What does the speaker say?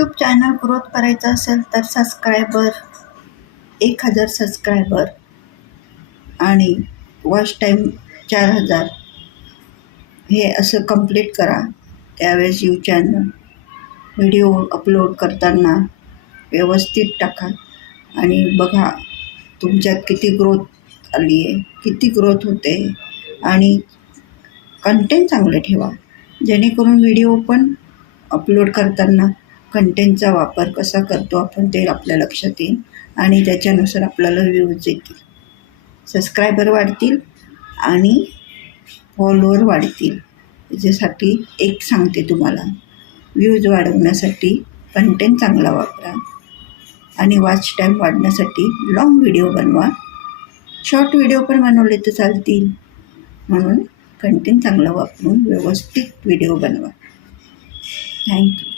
YouTube channel growth करायचं असेल तर सबस्क्रायबर 1000 सबस्क्रायबर आणि वॉच टाईम 4000 हे असं कंप्लीट करा. त्यावेळेस चॅनल व्हिडिओ अपलोड करताना व्यवस्थित टाका आणि बघा तुमच्यात किती ग्रोथ आली आहे, किती ग्रोथ होते. आणि कंटेंट चांगलं ठेवा जेणेकरून व्हिडिओ पण अपलोड करताना कंटेंटचा वापर कसा करतो आपण ते आपल्या लक्षात येईल आणि त्याच्यानुसार आपल्याला व्ह्यूज येतील, सबस्क्रायबर वाढतील आणि फॉलोअर वाढतील. त्याच्यासाठी एक सांगते तुम्हाला, व्ह्यूज वाढवण्यासाठी कंटेंट चांगला वापरा आणि वॉच टाईम वाढण्यासाठी लॉंग व्हिडिओ बनवा. शॉर्ट व्हिडिओ पण बनवले तर चालतील, म्हणून कंटेंट चांगला वापरून व्यवस्थित व्हिडिओ बनवा. थँक्यू.